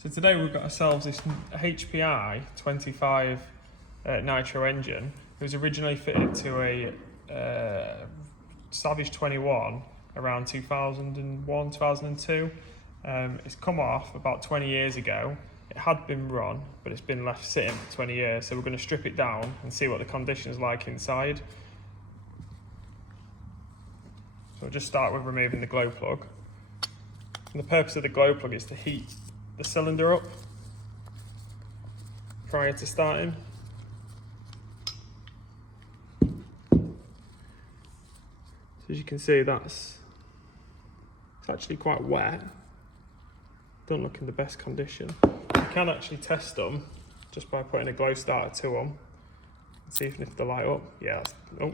So today we've got ourselves this HPI 25 Nitro engine. It was originally fitted to a Savage 21 around 2001, 2002. It's come off about 20 years ago. It had been run, but it's been left sitting for 20 years. So we're going to strip it down and see what the condition's like inside. So we'll just start with removing the glow plug. And the purpose of the glow plug is to heat the cylinder up prior to starting. So as you can see, it's actually quite wet. Don't look in the best condition. You can actually test them just by putting a glow starter to them and see if they light up. Yeah, oh.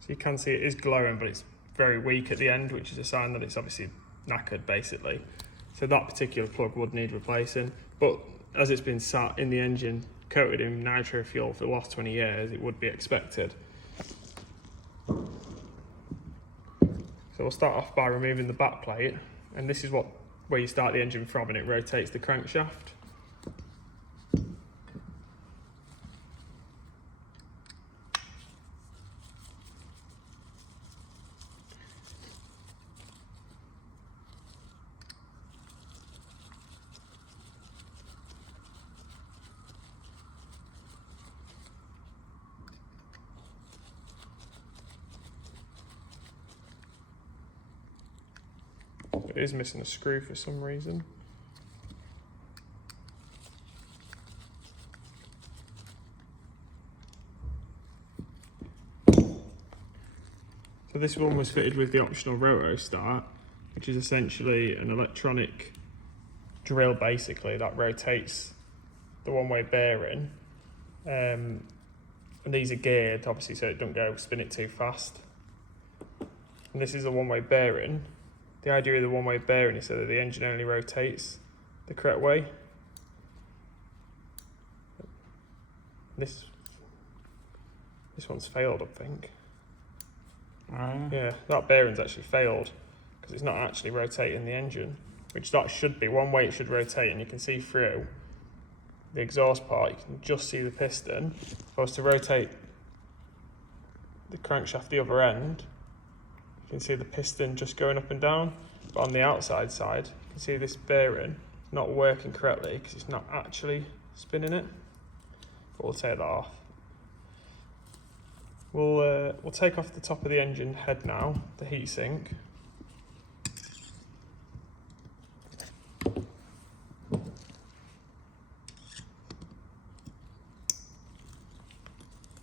So you can see it is glowing, but it's very weak at the end, which is a sign that it's obviously knackered, basically. So that particular plug would need replacing. But as it's been sat in the engine, coated in nitro fuel for the last 20 years, it would be expected. So we'll start off by removing the back plate, and this is where you start the engine from, and it rotates the crankshaft. It is missing a screw for some reason. So this one was fitted with the optional roto start, which is essentially an electronic drill basically that rotates the one-way bearing. And these are geared obviously so it don't spin it too fast. And this is a one-way bearing. The idea of the one-way bearing is so that the engine only rotates the correct way. This one's failed, I think. Yeah, that bearing's actually failed because it's not actually rotating the engine, which that should be. One way it should rotate, and you can see through the exhaust part, you can just see the piston. If I was to rotate the crankshaft the other end, you can see the piston just going up and down, but on the outside side, you can see this bearing not working correctly because it's not actually spinning it. But we'll take that off. We'll take off the top of the engine head now, the heatsink.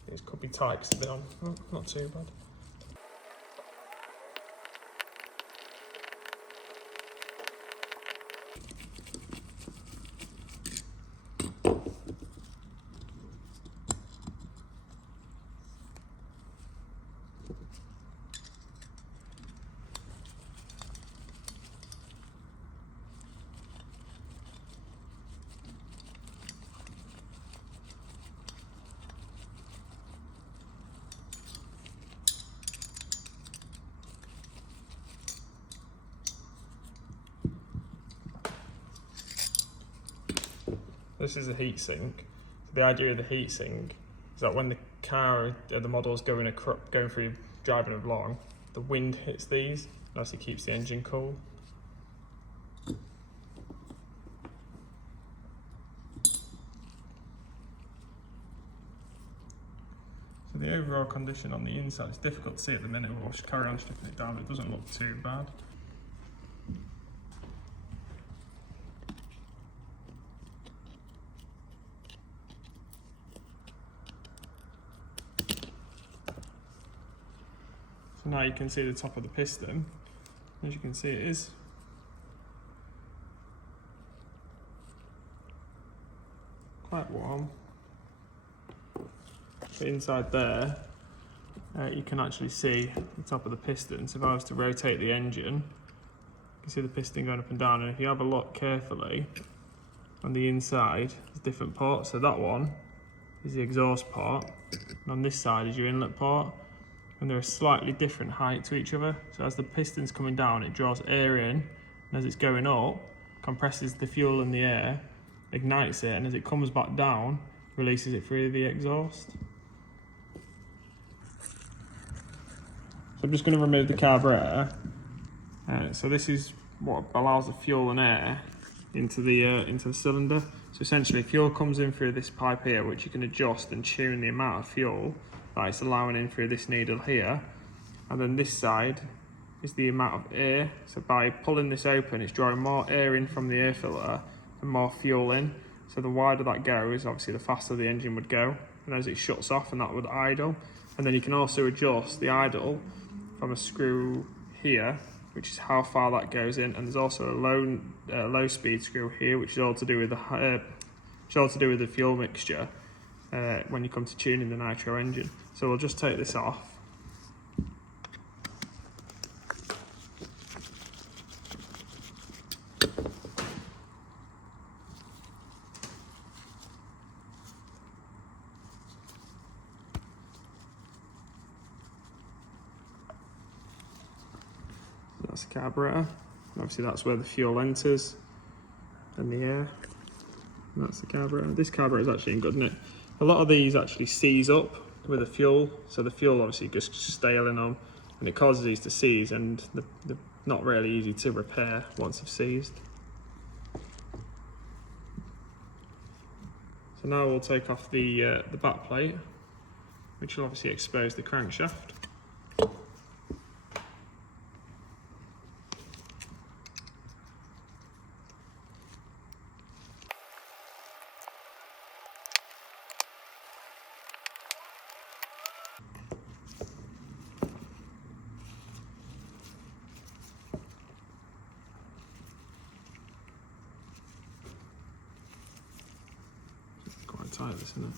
These could be tight because they've been on, not too bad. This is a heatsink. So the idea of the heatsink is that when the car, the model is going through, driving along, the wind hits these, and obviously keeps the engine cool. So the overall condition on the inside is difficult to see at the minute. We'll carry on stripping it down, but it doesn't look too bad. So now you can see the top of the piston. As you can see, it is quite warm. But inside there, you can actually see the top of the piston. So if I was to rotate the engine, you can see the piston going up and down. And if you have a look carefully, on the inside, there's different parts. So that one is the exhaust part, and on this side is your inlet part. and they're a slightly different height to each other. So as the piston's coming down, it draws air in, and as it's going up, compresses the fuel in the air, ignites it, and as it comes back down, releases it through the exhaust. So I'm just going to remove the carburetor. So this is what allows the fuel and air into the cylinder. So essentially, fuel comes in through this pipe here, which you can adjust and tune the amount of fuel that it's allowing in through this needle here. And then this side is the amount of air. So by pulling this open, it's drawing more air in from the air filter and more fuel in. So the wider that goes, obviously the faster the engine would go. And as it shuts off, and that would idle. And then you can also adjust the idle from a screw here, which is how far that goes in. And there's also a low speed screw here, which is all to do with the fuel mixture when you come to tuning the nitro engine. So we'll just take this off. That's the carburetor. Obviously that's where the fuel enters and the air. And that's the carburetor. This carburetor is actually in good nick. A lot of these actually seize up with the fuel, so the fuel obviously just stale in them, and it causes these to seize, and they're not really easy to repair once they've seized. So now we'll take off the back plate, which will obviously expose the crankshaft. Quite tight, this, isn't it?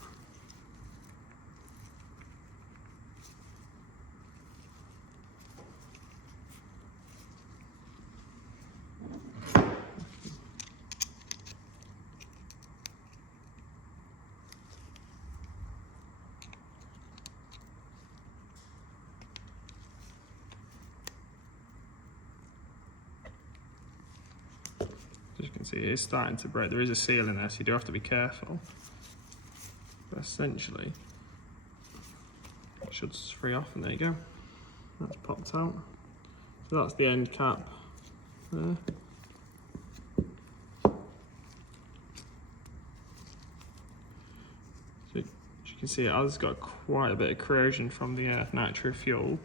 As you can see, it is starting to break. There is a seal in there, so you do have to be careful. But essentially, it should free off, and there you go. That's popped out. So that's the end cap there. So as you can see, it has got quite a bit of corrosion from the nitro fuel,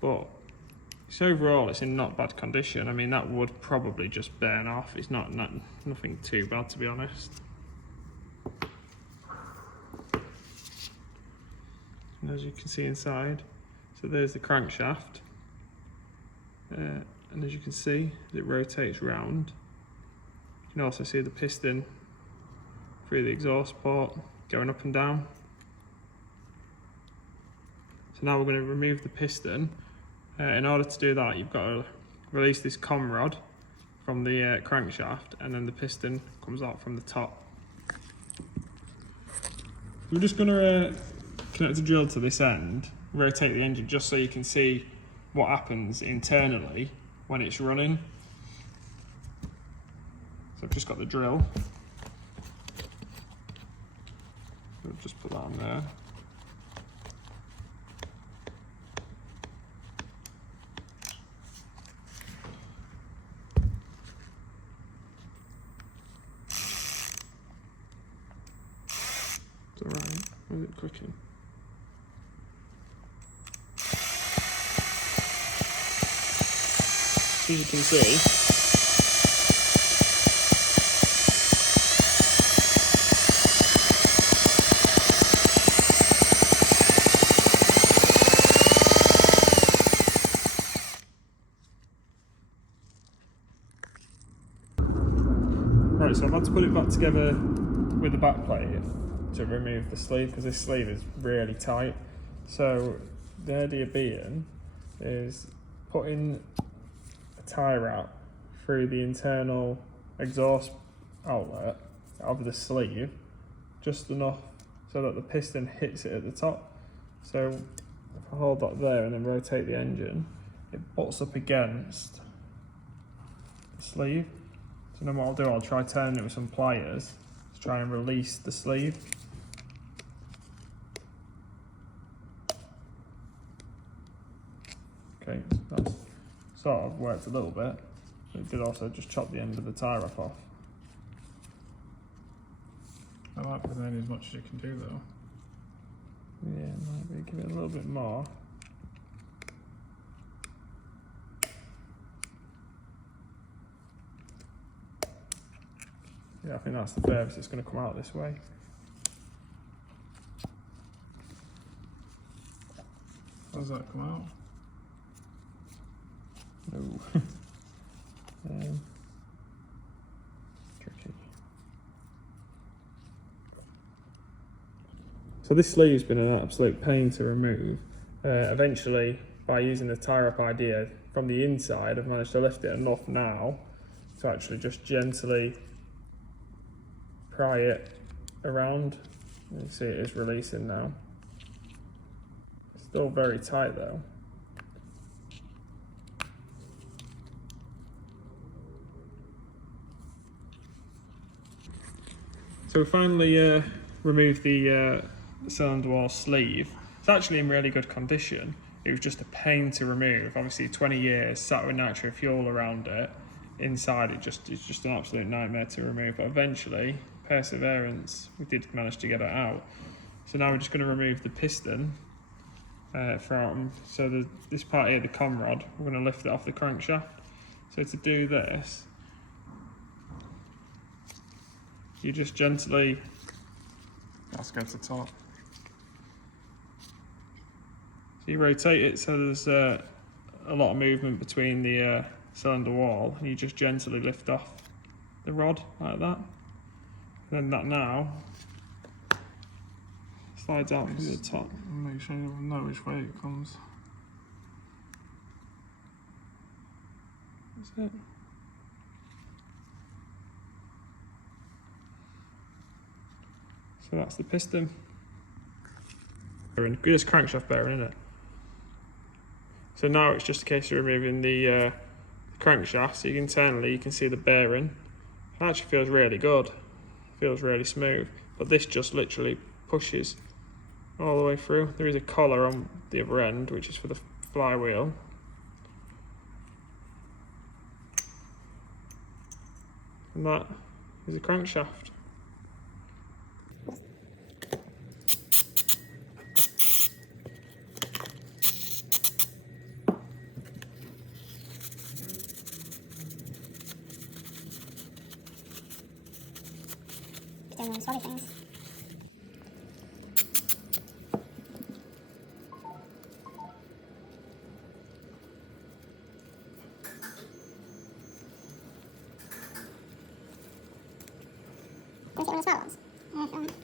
but overall it's in not bad condition. I mean, that would probably just burn off. It's nothing too bad, to be honest. And as you can see inside, so there's the crankshaft, and as you can see, it rotates round. You can also see the piston through the exhaust port going up and down. So now we're going to remove the piston. In order to do that, you've got to release this com rod from the crankshaft, and then the piston comes out from the top. We're just going to connect the drill to this end, rotate the engine just so you can see what happens internally when it's running. So I've just got the drill. We'll just put that on there. Alright, where's it clicking? As you can see, right, so I've had to put it back together with the back plate to remove the sleeve, because this sleeve is really tight. So the idea being is putting a tie wrap through the internal exhaust outlet of the sleeve, just enough so that the piston hits it at the top. So if I hold that there and then rotate the engine, it butts up against the sleeve. So then what I'll do, I'll try turning it with some pliers to try and release the sleeve. Okay, so that's sort of worked a little bit. It did also just chop the end of the tie wrap off. I like putting in as much as you can do though. Yeah, maybe give it a little bit more. Yeah, I think that's the furthest it's going to come out this way. How does that come out? No. Tricky. So this sleeve's been an absolute pain to remove. Eventually, by using the tie wrap idea from the inside, I've managed to lift it enough now to actually just gently pry it around. You can see it is releasing now. It's still very tight though. So we finally removed the cylinder wall sleeve. It's actually in really good condition. It was just a pain to remove. Obviously 20 years sat with nitro fuel around it. Inside it's just an absolute nightmare to remove, but eventually, perseverance, we did manage to get it out. So now we're just going to remove the piston from, so this part here, the com rod, we're going to lift it off the crankshaft. So to do this, you just gently, Let's go to the top. so you rotate it so there's a lot of movement between the cylinder wall, and you just gently lift off the rod like that. And then that now slides out from the top. Make sure you know which way it comes. That's it. So that's the piston. Good as crankshaft bearing, isn't it? So now it's just a case of removing the crankshaft. So internally you can see the bearing. It actually feels really good. Feels really smooth. But this just literally pushes all the way through. There is a collar on the other end, which is for the flywheel. And that is a crankshaft. Doing those sort of things. Can you see one of the small ones? Yeah.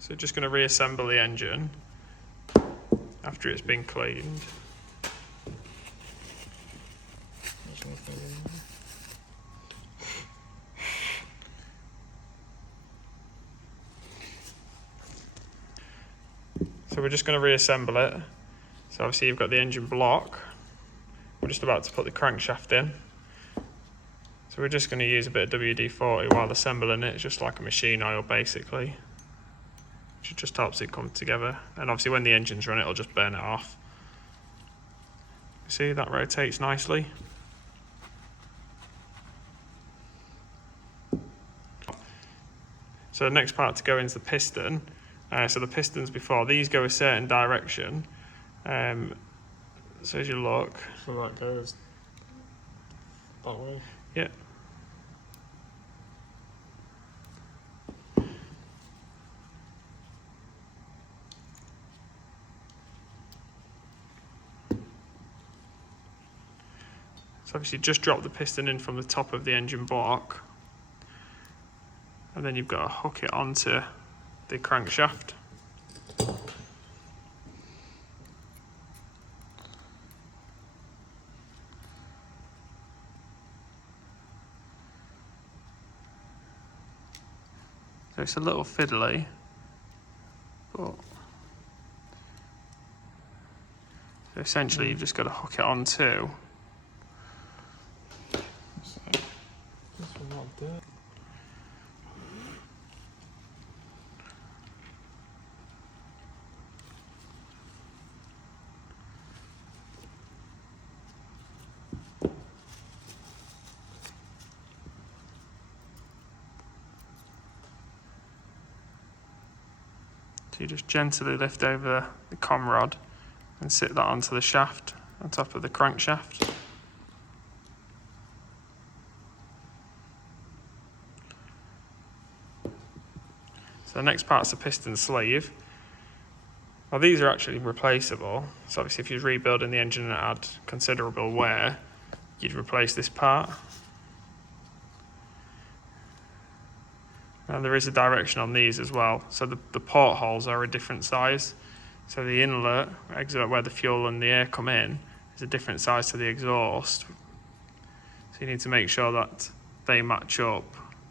So just going to reassemble the engine after it's been cleaned. So we're just going to reassemble it. So obviously you've got the engine block. We're just about to put the crankshaft in. So we're just going to use a bit of WD-40 while assembling it. It's just like a machine oil basically. It just helps it come together, and obviously when the engine's run it'll just burn it off. See, that rotates nicely. So the next part to go in is the piston. So the pistons before, these go a certain direction. So as you look, So that goes that way. yeah. So obviously just drop the piston in from the top of the engine block, and then you've got to hook it onto the crankshaft. So it's a little fiddly, but so essentially you've just got to hook it onto. So, this will not do it. So you just gently lift over the com rod and sit that onto the shaft on top of the crankshaft. So the next part's the piston sleeve. Well, these are actually replaceable. So obviously if you're rebuilding the engine and it had considerable wear, you'd replace this part. And there is a direction on these as well. So the portholes are a different size. So the inlet, exit where the fuel and the air come in, is a different size to the exhaust. So you need to make sure that they match up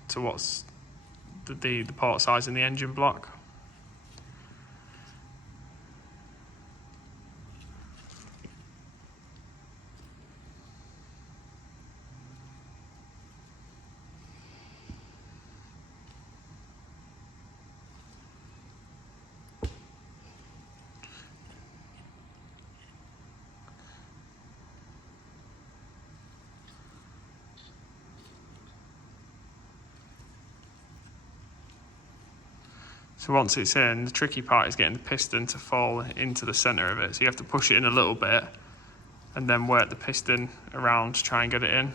to what's the port size in the engine block. So once it's in, the tricky part is getting the piston to fall into the centre of it. So you have to push it in a little bit and then work the piston around to try and get it in.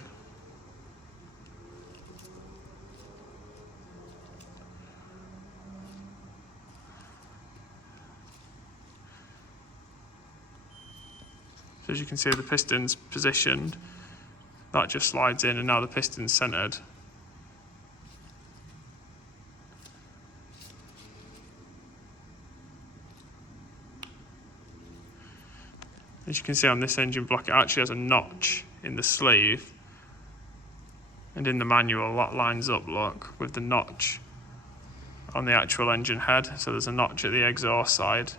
So as you can see, the piston's positioned. That just slides in and now the piston's centred. As you can see on this engine block, it actually has a notch in the sleeve. And in the manual, that lines up, look, with the notch on the actual engine head. So there's a notch at the exhaust side.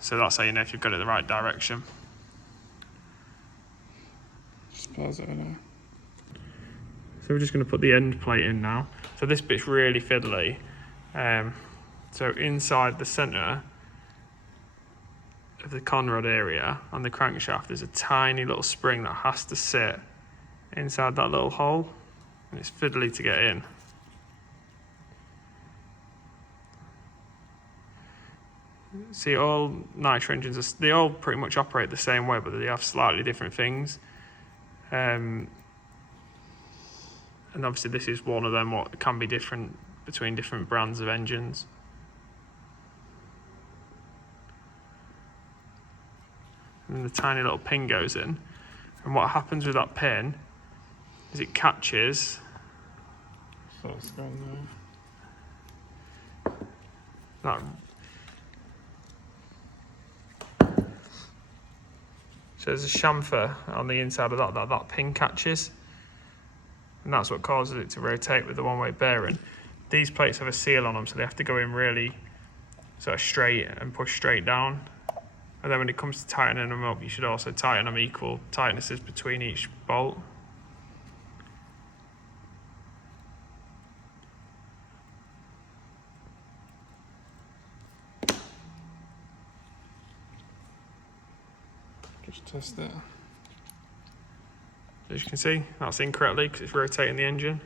So that's how you know if you've got it the right direction. Just pause it in So we're just going to put the end plate in now. So this bit's really fiddly. So inside the centre of the conrod area on the crankshaft, there's a tiny little spring that has to sit inside that little hole, and it's fiddly to get in. See, all nitro engines, they all pretty much operate the same way, but they have slightly different things. And obviously this is one of them, what can be different between different brands of engines. And the tiny little pin goes in, and what happens with that pin is it catches. So it's going That, so there's a chamfer on the inside of that pin catches, and that's what causes it to rotate with the one-way bearing. These plates have a seal on them, so they have to go in really sort of straight and push straight down. And then when it comes to tightening them up, you should also tighten them equal tightnesses between each bolt. Just test it. As you can see, that's incorrectly because it's rotating the engine.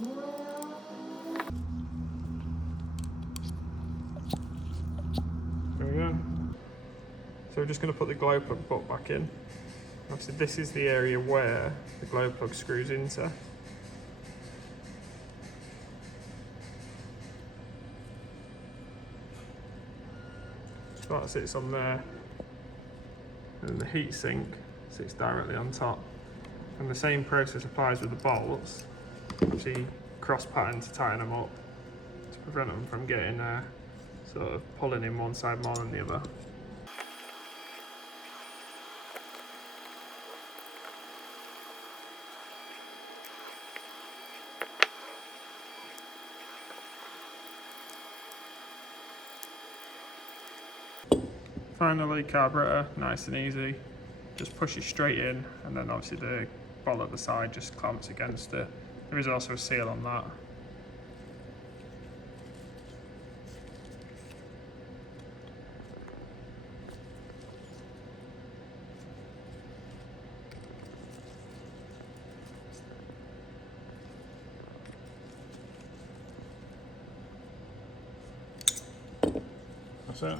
There we go. So we're just going to put the glow plug butt back in. Obviously this is the area where the glow plug screws into. So that sits on there. And the heat sink sits directly on top. And the same process applies with the bolts. Obviously cross pattern to tighten them up to prevent them from getting sort of pulling in one side more than the other. Finally, carburetor, nice and easy. Just push it straight in, and then obviously the bolt at the side just clamps against it. There is also a seal on that. That's it.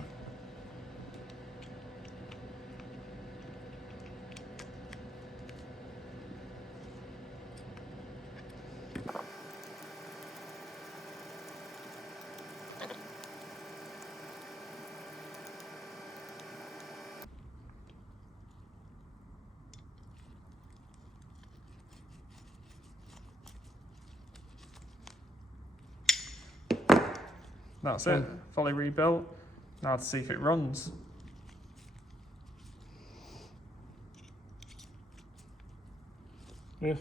That's it, fully rebuilt. Now to see if it runs. Yeah.